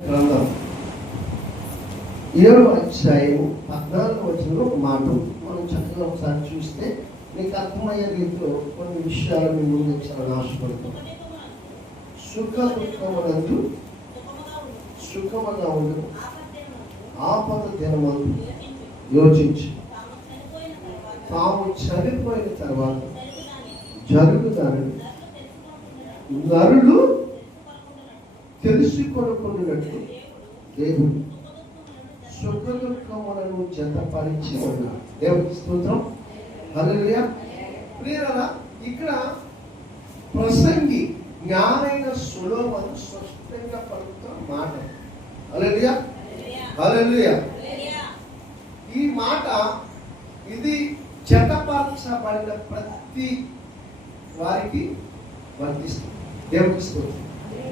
గ్రంథం 7వ అధ్యాయం 14వ వచనంలో ఒక మాట మనం చక్కగా ఒకసారి చూస్తే నీకు అర్థమయ్యే రీతిలో కొన్ని విషయాలు మీ ముందు ఇచ్చాలని ఆశపడతాం. సుఖ దుఃఖమునందు సుఖముగా ఉండు, ఆపద దినమందు యోచించు, తాము చనిపోయిన తర్వాత జరుగుతారని నరులు తెలుసుకొనుకున్నట్లు దేవుడు సుఖ దుఃఖములను జతపరిచి ఉన్నాడు. దేవుడికి స్తోత్రం. హల్లెలూయా. ప్రియరా, ఇక్కడ ప్రసంగి జ్ఞానైన సొలొమోను స్పష్టంగా పలుకుతున్న మాట. హల్లెలూయా, హల్లెలూయా. ఈ మాట ఇది జతపరచబడిన ప్రతి వారికి వర్తిస్తుంది. దేవుడికి స్తోత్రం.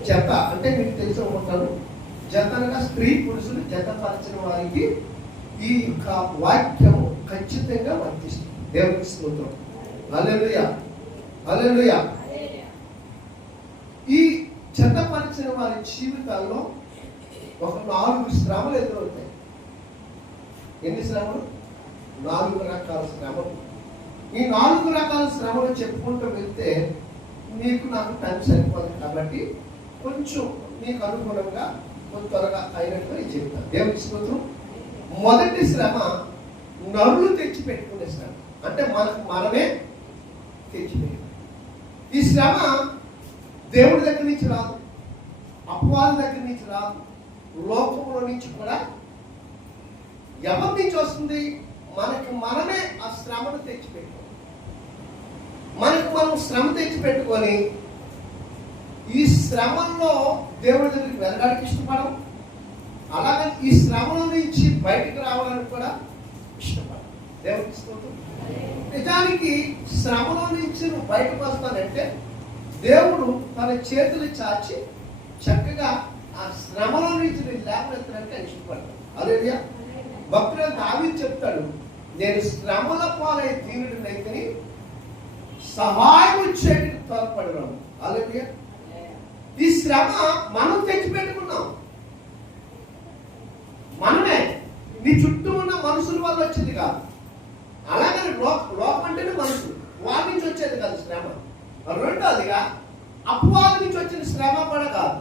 జత అంటే మీకు తెలిసి ఉంటారు, జత అనగా స్త్రీ పురుషులు జతపరిచిన వారికి ఈ వాక్యం ఖచ్చితంగా వర్తిస్తుంది. దేవుడికి స్తోత్రం. హల్లెలూయా, హల్లెలూయా. ఈ జతపరిచిన వారి జీవితాల్లో ఒక 4 శ్రమలు ఎదురవుతాయి. ఎన్ని శ్రమలు? 4 రకాల శ్రమలు. ఈ 4 రకాల శ్రమలు చెప్పుకుంటూ వెళ్తే నీకు నాకు టైం సరిపోదు కాబట్టి కొంచెం నీకు అనుగుణంగా కొంచెం త్వరగా అయినట్టుగా నేను చెప్తాను. దేవుడికి స్తోత్రం. మొదటి శ్రమ నరులు తెచ్చిపెట్టుకునే శ్రమ, అంటే మనమే తెచ్చిపెట్టాం. ఈ శ్రమ దేవుడి దగ్గర నుంచి రాదు, అపవాది దగ్గర నుంచి రాదు, లోకంలో నుంచి కూడా. ఎవరి నుంచి వస్తుంది? మనకి మనమే ఆ శ్రమను తెచ్చిపెట్టుకోవాలి. మనకు మనం శ్రమ తెచ్చిపెట్టుకొని ఈ శ్రమంలో దేవుడి దగ్గరికి వెళ్ళడానికి ఇష్టపడం, అలాగే ఈ శ్రమల నుంచి బయటకు రావాలని కూడా ఇష్టపడం. దేవుడికి స్తోత్రం. నిజానికి శ్రమలో నుంచి నువ్వు బయటకు వస్తానంటే దేవుడు తన చేతులు చాచి చక్కగా ఆ శ్రమలో నుంచి నేను లేవనెత్తడానికి ఇష్టపడతాను. హల్లెలూయా. భక్తుడు దావీదు చెప్తాడు, నేను శ్రమల పాలై దీనుడినైతే సహాయం చేయడానికి తోడ్పడను. హల్లెలూయా. ఈ శ్రమ మనం తెచ్చిపెట్టుకున్నాం, మనమే. నీ చుట్టూ ఉన్న మనుషుల వల్ల వచ్చేది కాదు. అలాగని లోకం అంటేనే మనుషులు, వారి నుంచి వచ్చేది కాదు శ్రమ. రెండోదిగా అపవాది నుంచి వచ్చిన శ్రమ కూడా కాదు.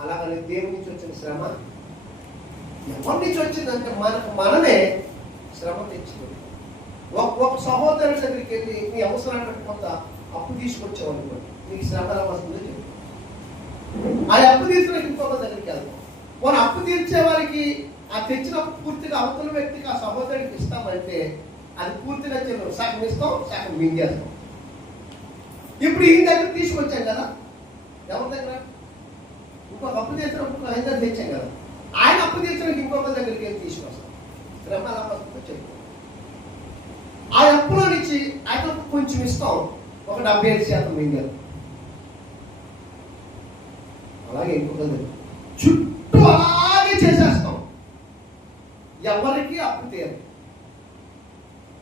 అలాగని దేవుడి నుంచి వచ్చిన శ్రమ ఎవరి నుంచి వచ్చిందంటే మనకు మనమే శ్రమ తెచ్చుకుంటాం. ఒక సహోదరుడి దగ్గరికి వెళ్ళి నీ అవసరాన్ని కొంత అప్పు తీసుకొచ్చావు, నీకు శ్రమ ఎలా వస్తుందో చెప్పు. ఆ అప్పు తీర్చిన ఇంకొక దగ్గరికి వెళ్తాం. మన అప్పు తీర్చే వారికి ఆ తెచ్చిన అప్పు పూర్తిగా అవతల వ్యక్తికి ఆ సహోదరుడికి ఇస్తామంటే అది పూర్తిగా తెలియదు. సగం ఇస్తాం, సగం మింగేస్తాం. ఇప్పుడు ఈ దగ్గర తీసుకొచ్చాం కదా, ఎవరి దగ్గర ఇంకొక అప్పు తీర్చిన ఇంకొక ఆయన దగ్గర తెచ్చాం కదా, ఆయన అప్పు తీర్చడానికి ఇంకొక దగ్గరికి వెళ్ళి తీసుకొస్తాం. శ్రమ ఎలా వస్తుందో చెప్పు. ఆ అప్పులో నుంచి ఆయన కొంచెం ఇస్తాం, ఒక 75% మింగారు. అలాగే ఇంకొక చుట్టూ అలాగే చేసేస్తాం, ఎవరికి అప్పు తీయదు.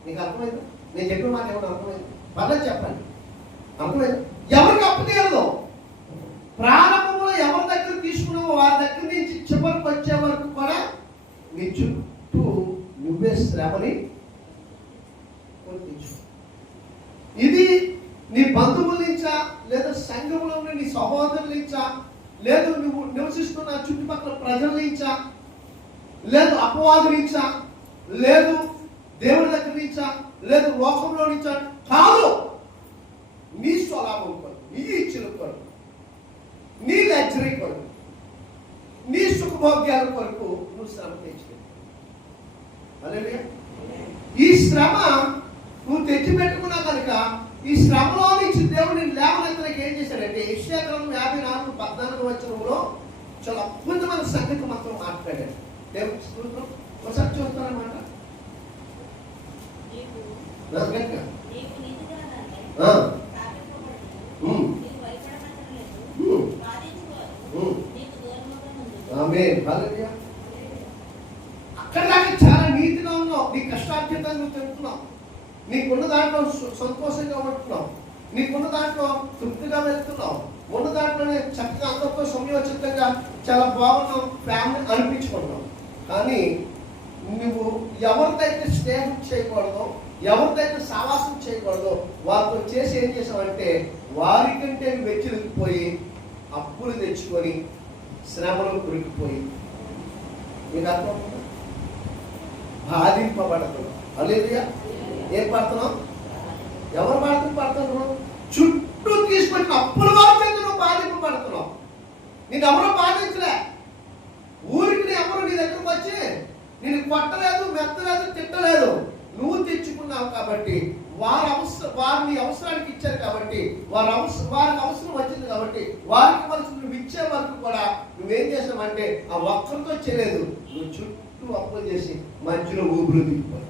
నీకు అర్థమైందా? నేను చెప్పిన మాట ఏమన్నా అర్థమైంది? పర్లేదు చెప్పండి. అర్థమైంది? ఎవరికి అప్పు తీయదు. ప్రారంభంలో ఎవరి దగ్గర తీసుకున్నావో వారి దగ్గర నుంచి చివరికి వచ్చే వరకు కూడా నీ చుట్టూ నువ్వే శ్రమని కొట్టించు. ఇది నీ బంధువుల నుంచా, లేదా సంఘంలో ఉన్న నీ సహోదరుల నుంచా, లేదు నువ్వు నివసిస్తున్న చుట్టుపక్కల ప్రజల నుంచా, లేదు అపవాదు నుంచా, లేదు దేవుడి దగ్గర నుంచా, లేదు లోకంలో నుంచా కాదు. నీ స్వలాభం కొరకు, నీ ఇచ్చిన కొరకు, నీ లగ్జరీ కొరకు, నీ సుఖభోగ్యాల కొరకు నువ్వు శ్రమ తెచ్చుకో. హల్లెలూయా. ఈ శ్రమ నువ్వు తెచ్చిపెట్టుకున్నా కనుక ఈ శ్రమలో నుంచి దేవుడిని లేవనెత్తడానికి ఏం చేశాడంటే యెషయా గ్రంథం 54:14 వచనంలో చాలా అద్భుతమైన సంగతి మాత్రం మాట్లాడాడు. దేవుడి స్తోత్రం. ఒకసారి చూస్తానమాట. అక్కడ దాకా చాలా నీతిగా ఉన్నావు, నీ కష్టార్జితంగా నువ్వు తింటున్నావు, నీకున్న దాంట్లో సంతోషంగా ఉంటున్నావు, నీకున్న దాంట్లో తృప్తిగా వెళ్తున్నావు. ఉన్న దాంట్లోనే చక్కగా అందరితో సమయోచితంగా చాలా బాగున్నాం, ఫ్యామిలీ అనిపించుకుంటాం. కానీ నువ్వు ఎవరిదైతే స్నేహం చేయకూడదో, ఎవరిదైతే సావాసం చేయకూడదో వాళ్ళతో చేసి ఏం చేసావంటే వారికంటే వెచ్చిరిగిపోయి అప్పులు తెచ్చుకొని శ్రమలు కురికిపోయి మీకు అర్థం బాధింపబడుతున్నాం. అలేదుగా ఏం పడుతున్నాం? ఎవరు పడుతున్నావు? చుట్టూ తీసుకొచ్చిన అప్పుల వారి నువ్వు బాధింపబడుతున్నావు. నేను ఎవరో బాధించలే, ఊరికి ఎవరు నీ దగ్గరకు వచ్చి నేను కొట్టలేదు, మెత్తలేదు, తిట్టలేదు. నువ్వు తెచ్చుకున్నావు కాబట్టి వారు నీ అవసరానికి ఇచ్చారు కాబట్టి వారికి అవసరం వచ్చింది కాబట్టి వారికి వలసి నువ్వు ఇచ్చే వరకు కూడా నువ్వేం చేసావంటే ఆ ఒక్కరితో చేయలేదు, నువ్వు చుట్టూ అప్పులు చేసి మధ్యలో ఊపిరి దిగిపోయి.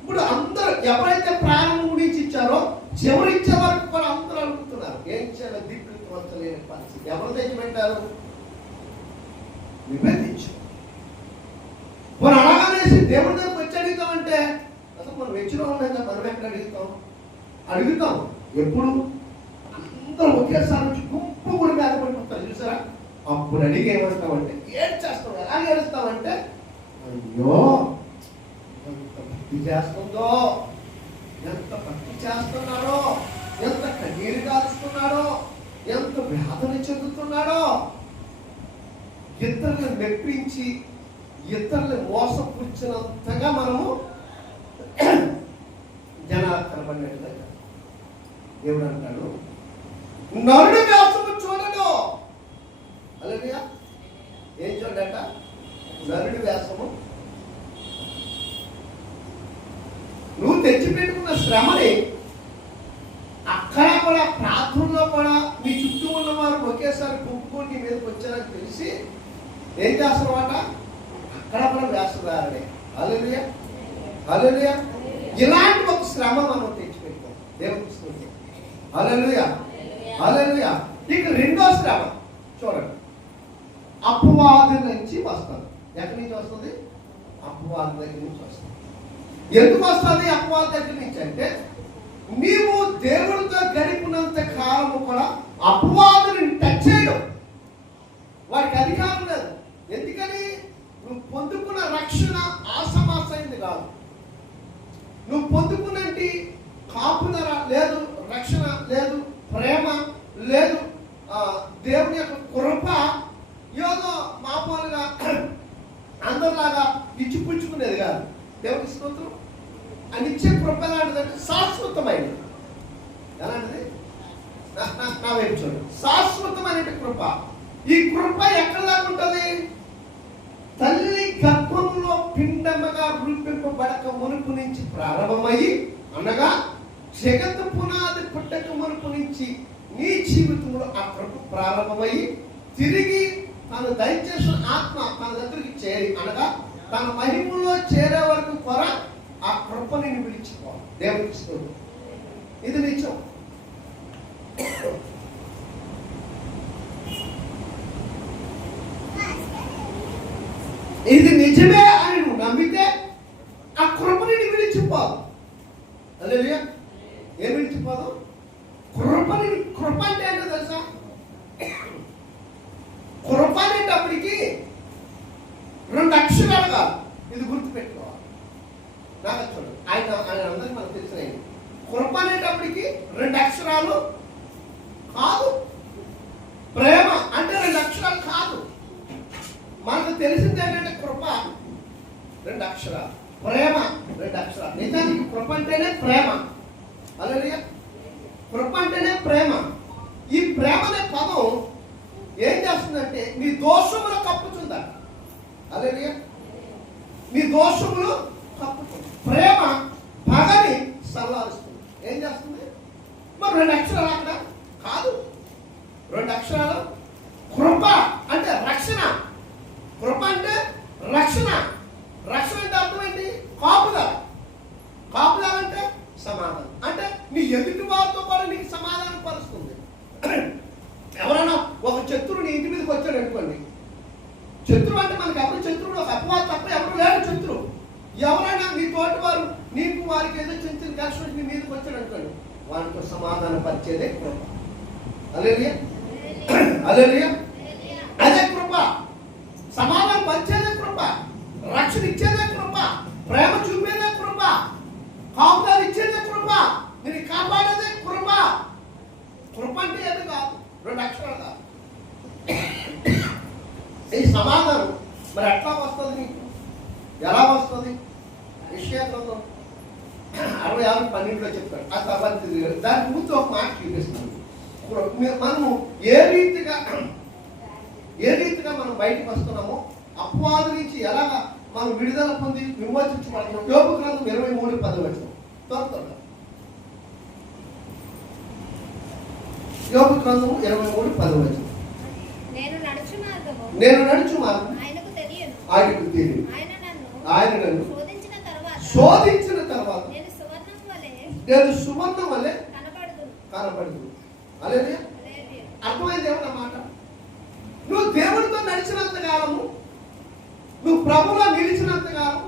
ఇప్పుడు అందరూ ఎవరైతే ప్రారంభం నుంచి ఇచ్చారో చివరి ఇచ్చే వరకు కూడా అందరూ అనుకుంటున్నారు ఏం చేయాలో దిక్కు తోచలేని పరిస్థితి. ఎవరు తెచ్చి పెట్టారు? నువ్వే తెచ్చు. మనం అలాగనేసి దేవుడి దగ్గరకు వచ్చి అడుగుతామంటే అసలు మనం వెచ్చిలో ఉన్నాం కదా, మనం ఎక్కడ అడుగుతాం ఎప్పుడు అందరూ ఒకేసారి వచ్చి గుంపు కూడా మీద పడిపోతారు చూసారా? అప్పుడు అడిగి ఏమేస్తామంటే ఏడ్చేస్తాం. ఎలా ఏడుస్తామంటే అయ్యో ఎంత భక్తి చేస్తుందో, ఎంత భక్తి చేస్తున్నాడో, ఎంత కన్నీరు కాల్చుతున్నాడో, ఎంత వేదన చెందుతున్నాడో, ఇతరులను మెప్పించి ఇతరులు మోసపుచ్చినంతగా మనము జనాలు కనబడినట్లుగా దేవుడు అంటాడు నరుడి వ్యాసము చూడడు. అలాగే ఏం చూడట? నరుడి వ్యాసము. నువ్వు తెచ్చిపెట్టుకున్న శ్రమని అక్కడ కూడా ప్రార్థనలో కూడా నీ చుట్టూ ఉన్నవారు ఒకేసారి కుప్పుకొని నీ మీదకి వచ్చారని తెలిసి ఏం చేస్తున్నావట? అక్కడ కూడా వేస్తున్నారనే. హల్లెలూయా, హల్లెలూయా. ఇలాంటి ఒక శ్రమ మనం తెచ్చిపెట్టుకోం దేవునికి స్తుతి. హల్లెలూయా, హల్లెలూయా. ఇక రెండో శ్రమ చూడండి, అపవాది నుంచి వస్తుంది. ఎక్కడి నుంచి వస్తుంది? అపవాది దగ్గర నుంచి వస్తుంది. ఎందుకు వస్తుంది అపవాది దగ్గర నుంచి అంటే నీవు దేవుడితో గడిపినంత కాలము కూడా అపవాదుని టచ్ చేయడం వాడికి అధికారం లేదు. ఎందుకని? నువ్వు పొందుకున్న రక్షణ ఆసమాసైంది కాదు. నువ్వు పొందుకున్నటి కాపుదల లేదు, రక్షణ లేదు, ప్రేమ లేదు, దేవుని యొక్క కృప ఏదో మామూలుగా అందరిలాగా ఇచ్చిపుచ్చుకునేది కాదు. దేవుని స్తోత్రం. అని ఇచ్చే కృప ఎలాంటిదంటే శాశ్వతమైనది. ఎలాంటిది? నా వైపు చూడండి. శాశ్వతమైన కృప. ఈ కృప ఎక్కడలాగా ఉంటుంది? తల్లి గర్భంలో పిండముగా రూపింపబడక మునుపు నుంచి ప్రారంభమయ్యి, అనగా జగత్తు పునాది పుట్టక మునుపు నుంచి నీ జీవితంలో ఆ కృప ప్రారంభమయ్యి తిరిగి తను దయచేసిన ఆత్మ తన దగ్గరికి చేరి, అనగా తన మహిమలో చేరే వరకు కూడా ఆ కృపని విడిచిపోవాలి. దేవునికి స్తోత్రం. ఇది నిజం. ఇది నిజమే అని నువ్వు నమ్మితే ఆ కృపని విడిచిపోదు. హల్లెలూయా. ఏం విడిచిపోదు? కృపని. కృప అంటే ఏంటో తెలుసా? కృప అనేటప్పటికి రెండు అక్షరాలు కాదు. ఇది గుర్తుపెట్టుకోవాలి. నాకు చూడండి, ఆయన అందరికీ మనకు తెలిసిన కృప అనేటప్పటికి రెండు అక్షరాలు కాదు. ప్రేమ అంటే రెండు అక్షరాలు కాదు. మనకు తెలిసింది ఏంటంటే కృప రెండు అక్షరాలు, ప్రేమ రెండు అక్షరాలు. నిజానికి కృప అంటేనే ప్రేమ. హల్లెలూయా. కృప అంటేనే ప్రేమ. ఈ ప్రేమ అనే పదం ఏం చేస్తుందంటే నీ దోషములు కప్పుతుందట. హల్లెలూయా. నీ దోషములు కప్పుతుంది. ప్రేమ పగని సల్లారుస్తుంది. ఏం చేస్తుంది? మరి రెండు అక్షరాలు అక్కడ కాదు. రెండు అక్షరాలు. కృప అంటే రక్షణ. కృప అంటే రక్షణ. రక్షణ అంటే అర్థమైంది కాపుదల. కాపుదల అంటే సమాధానం. అంటే నీ ఎదుటి వారితో కూడా నీకు సమాధానం పరుస్తుంది. ఎవరైనా ఒక శత్రువు నీ ఇంటి మీదకి వచ్చాడు అనుకోండి. శత్రువు అంటే మనకి ఎవరు శత్రువులు? ఒక అపవాది తప్ప ఎవరు లేరు శత్రువు. ఎవరైనా నీ తోటి వారు నీకు వారికి ఏదో చిన్న చిన్న కష్టం నీ మీదకి వచ్చాడు అనుకోండి, వారితో సమాధానం పరిచేదే కృప. హల్లెలూయా, హల్లెలూయా. అదే కృప, సమాధానం పంచేదే కృప, రక్షణ ఇచ్చేదే కృప, ప్రేమ చూపేదే కృప, కాపుదాలు ఇచ్చేదే కృప, నేను కాపాడేదే కృప. కృప అంటే ఏది కాదు, 2 అక్షరాలు కాదు. ఈ సమాధానం మరి ఎట్లా వస్తుంది నీకు? ఎలా వస్తుంది? యెషయా గ్రంథం 66:12 చెప్తాడు. ఆ తర్వాత దాని ముందు ఒక మాట చూపిస్తాను. మనము ఏ రీతిగా మనం బయటకు వస్తున్నామో, అపవాదు నుంచి ఎలా మనం విడుదల పొంది విమోచించబడుతున్నాం. యోబు గ్రంథం 23:10 త్వరగా. యోబు గ్రంథం 23:10. నేను నడుచు మార్గం ఆయనకు తెలియదు, ఆయన నన్ను శోధించిన తర్వాత నేను సువర్ణం వలె కనపడదు. అలాగే అర్థమైంది ఏమన్నా మాట? నువ్వు దేవుడితో నడిచినంత కాలము, నువ్వు ప్రభువులో నిలిచినంత కాలం,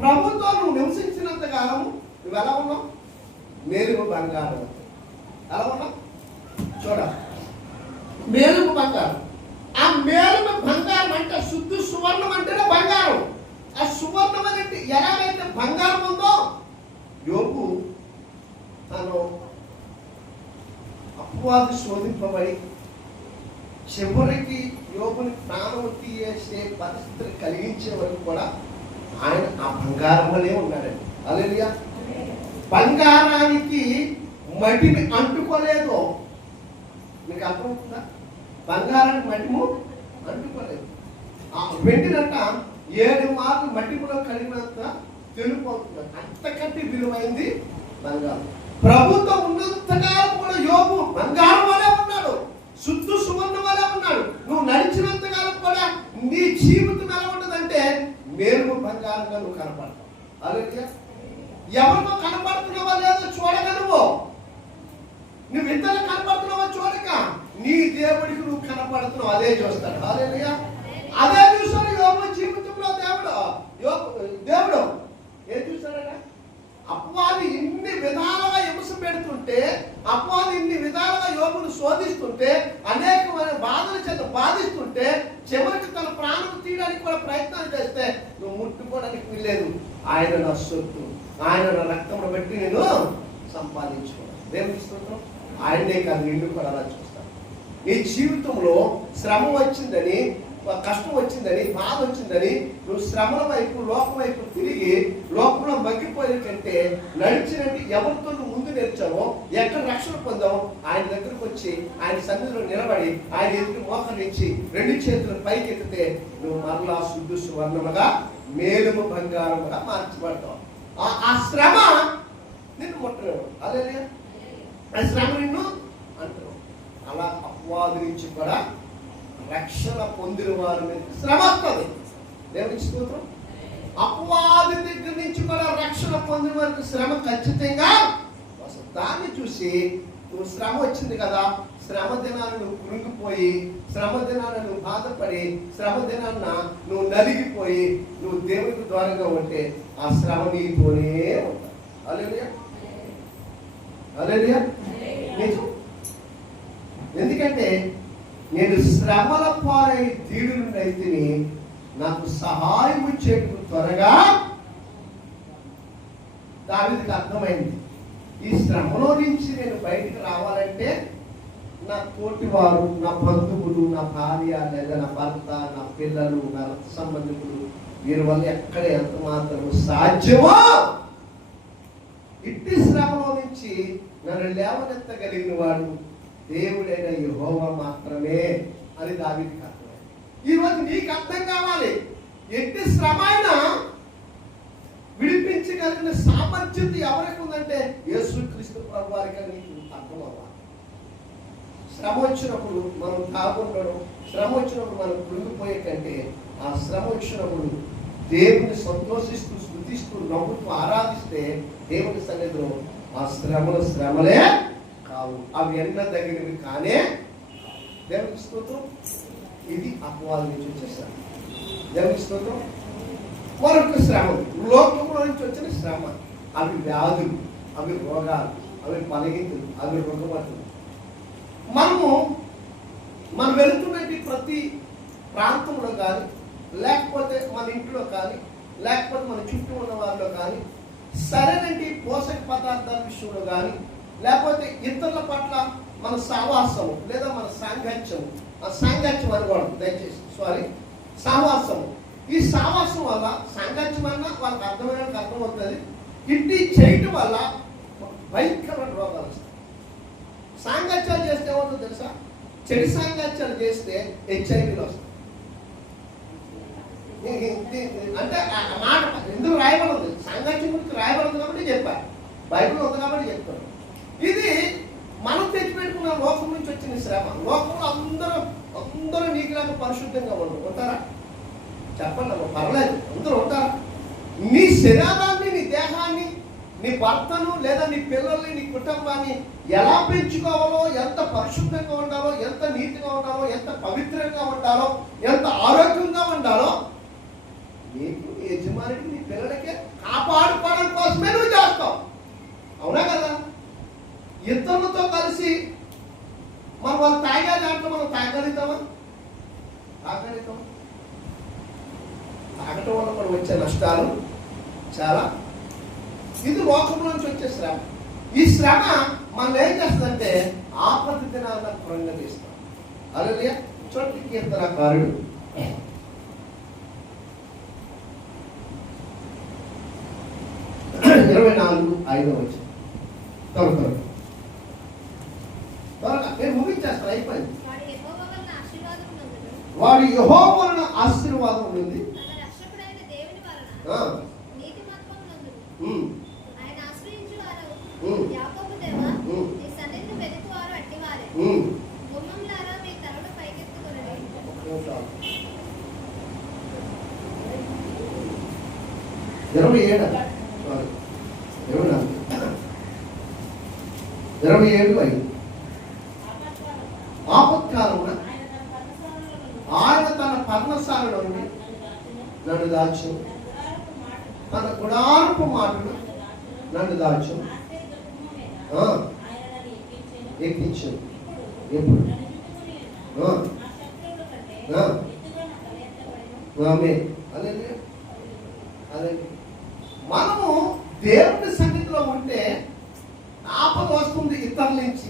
ప్రభుతో నువ్వు నివసించినంత కాలము నువ్వు ఎలా ఉన్నావు? మేలుకు బంగారం. ఎలా ఉన్నావు చూడ, మేలుకు బంగారం. ఆ మేలుకు బంగారం అంటే శుద్ధ సువర్ణం అంటేనే బంగారం. ఆ సువర్ణం అనేది ఎలాగైతే బంగారం ఉందో, యోబు తను అపవాదు శోధింపబడి చివరికి యోబుని ప్రాణం తీసే పరిస్థితులు కలిగించే వరకు కూడా ఆయన ఆ బంగారం వల్లే ఉన్నాడండి. హల్లెలూయా. బంగారానికి మట్టిని అంటుకోలేదు. మీకు అర్థమవుతుందా? బంగారానికి మట్టిము అంటుకోలేదు. ఆ వెండినట్ట 7 మార్లు మట్టిలో కలిగినంత తెలుపు అవుతుంది. అంతకంటే విలువైంది బంగారం. ప్రభుత్వం ఉన్నంతకాలం కూడా యోబు బంగారం వలే ఉన్నాడు, శుద్ధ సువర్ణ వలే ఉన్నాడు. నువ్వు నడిచినంత కాలం కూడా నీ జీవితం ఎలా ఉంటుందంటే మేలు బంగారంగా నువ్వు కనపడతావు. అలాగే ఎవరితో కనపడుతున్నావో లేదో చూడగా నువ్వు ఇద్దరు కనపడుతున్నావో చూడక నీ దేవుడికి నువ్వు కనపడుతున్నావు, అదే చూస్తాడు. హల్లెలూయా. అదే చూస్తాడు యోబు జీవితంలో. దేవుడు ఏం చూస్తాడట? అపవాది ఇన్ని విధాలుగా హింస పెడుతుంటే, అపవాది ఇన్ని విధాలుగా యోబును శోధిస్తుంటే, అనేకమైన బాధల చేత బాధిస్తుంటే, చివరికి తన ప్రాణం తీయడానికి కూడా ప్రయత్నాలు చేస్తే నువ్వు ముట్టుకోవడానికి వీల్లేదు. ఆయన నా సొత్తు, ఆయన నా రక్తంలో పెట్టి నేను సంపాదించుకున్నాను. దేవుడిస్తుంటాం. ఆయనే కాదు, నిన్ను కూడా అలా చూస్తాను. నీ జీవితంలో శ్రమ వచ్చిందని, కష్టం వచ్చిందని, బాధ వచ్చిందని నువ్వు శ్రమల వైపు, లోకం వైపు తిరిగి లోకంలో మగ్గిపోయే కంటే నడిచినట్టు ఎవరితో నువ్వు ముందు నేర్చావో, ఎక్కడ రక్షణ పొందావో ఆయన దగ్గరకు వచ్చి ఆయన సన్నిధిలో నిలబడి ఆయన ఎదురు మోకరించి 2 చేతులు పైకి ఎత్తితే నువ్వు మరలా శుద్ధ సువర్ణముగా మేలుము బంగారముగా మార్చబడతావు. ఆ శ్రమ నిన్ను ముట్టలేవు. అదే ఆ శ్రమ నిన్ను అంటావు. అలా అపవాదు నుంచి కూడా రక్షణ పొందిన వారి మీద శ్రమ వస్తుంది. దేవునికి స్తోత్రం. అపవాది దగ్గర నుంచి కూడా రక్షణ పొందిన వారికి శ్రమ ఖచ్చితంగా వస్తుంది. దాన్ని చూసి నువ్వు శ్రమ వచ్చింది కదా, శ్రమ దినాన్ని నువ్వు కురింగిపోయి, శ్రమ దినాన్ని నువ్వు బాధపడి, శ్రమ దినాన్న నువ్వు నలిగిపోయి నువ్వు దేవునికి దూరంగా ఉంటే ఆ శ్రమ నీతోనే ఉంటావు. హల్లెలూయా, హల్లెలూయా. నిజం. ఎందుకంటే నేను శ్రమల పాలై దీనుడినైతే నాకు సహాయం వచ్చేందుకు త్వరగా దావీదుకి అర్థమైంది. ఈ శ్రమలో నుంచి నేను బయటకు రావాలంటే నా తోటి వారు, నా బంధువులు, నా భార్య లేదా నా భర్త, నా పిల్లలు, నా రక్త సంబంధికులు, వీరి వల్ల ఎక్కడ ఎంత మాత్రం సాధ్యమో ఇట్టి శ్రమలో నుంచి నన్ను లేవనెత్తగలిగిన వాడు దేవుడైన యెహోవా మాత్రమే అని దావీదుకి అర్థమైంది. ఈరోజు నీకు అర్థం కావాలి, ఎట్టి శ్రమ అయినా విడిపించగలిగిన సామర్థ్యత ఎవరికి ఉందంటే యేసుక్రీస్తు ప్రభు వారికి నీకు అర్థం అవ్వాలి. శ్రమ వచ్చినప్పుడు మనం తాగుండడం, శ్రమ వచ్చినప్పుడు మనం కృంగిపోయే కంటే ఆ శ్రమ వచ్చినప్పుడు దేవుని సంతోషిస్తూ, స్తుతిస్తూ, నవ్వుతూ ఆరాధిస్తే దేవుని సన్నిధిలో ఆ శ్రమలే కావు, అవి ఎన్నదగినవి కానే. దేవునికి స్తోత్రం. ఇది అపవాది నుంచి వచ్చేసారు. దేవునికి స్తోత్రం. మరొక శ్రమ, లోకంలో నుంచి వచ్చిన శ్రమ, అవి వ్యాధులు, అవి రోగాలు, అవి పలగింతులు, అవి రుగ్మతులు. మనం వెళుతున్నటువంటి ప్రతి ప్రాంతంలో కానీ, లేకపోతే మన ఇంట్లో కానీ, లేకపోతే మన చుట్టూ ఉన్న వారిలో కానీ సరైనటువంటి పోషక పదార్థాల విషయంలో కానీ, లేకపోతే ఇతరుల పట్ల మన సహవాసము లేదా మన సాంగత్యము అనుకోవడం దయచేసి సహవాసము. ఈ సహవాసం వల్ల సాంగత్యం అన్నా వాళ్ళకి అర్థమవుతుంది. ఇట్టి చేయటం వల్ల భయంకరమైన రోగాలు వస్తాయి. సాంగత్యాలు చేస్తే ఏమవుతుందో తెలుసా? చెడు సాంగత్యాలు చేస్తే హెచ్ఐవీలు వస్తాయి. అంటే మాట ఎందుకు రాయబడింది? సాంగత్యం గురించి రాయబడింది కాబట్టి చెప్పారు, బైబిల్ ఉంది కాబట్టి చెప్తాను. ఇది మనం తెచ్చిపెట్టుకున్న లోకం నుంచి వచ్చిన శ్రమ. లోకంలో అందరూ నీకులాగా పరిశుద్ధంగా ఉంటారా? చెప్పండి, పర్లేదు, అందరూ ఉంటారా? నీ శరీరాన్ని, నీ దేహాన్ని, నీ భర్తను లేదా నీ పిల్లల్ని, నీ కుటుంబాన్ని ఎలా పెంచుకోవాలో, ఎంత పరిశుద్ధంగా ఉండాలో, ఎంత నీతిగా ఉండాలో, ఎంత పవిత్రంగా ఉండాలో, ఎంత ఆరోగ్యంగా ఉండాలో నీకు యజమానికి, నీ పిల్లలకే కాపాడుకోవడం కోసమే నువ్వు చేస్తావు. అవునా కదా? ఇతరులతో కలిసి వాళ్ళు తాగే దాంట్లో మనం తాగలుగుతామా? తాగటం వల్ల మనం వచ్చే నష్టాలు చాలా. ఇది లోకంలోంచి వచ్చే శ్రమ. ఈ శ్రమ మనం ఏం చేస్తుందంటే ఆపద దినాలను కృంగదీస్తాం. అలాగే చోట్ల కీర్తనకారుడు 24:5 త్వరగా నేను ముగించేస్తాను, అయిపోయింది. వాడు యెహోవా వలన ఆశీర్వాదం ఉంది, ఆపత్కాలమున ఆయన తన పర్ణశాలలో నుండి నన్ను దాచు, తన గుడారపు మాటను నన్ను దాచు, ఎక్కించు. ఎప్పుడు అదే మనము దేవుని సన్నిధిలో ఉంటే ఆపద వస్తుంది ఇతరుల నుంచి.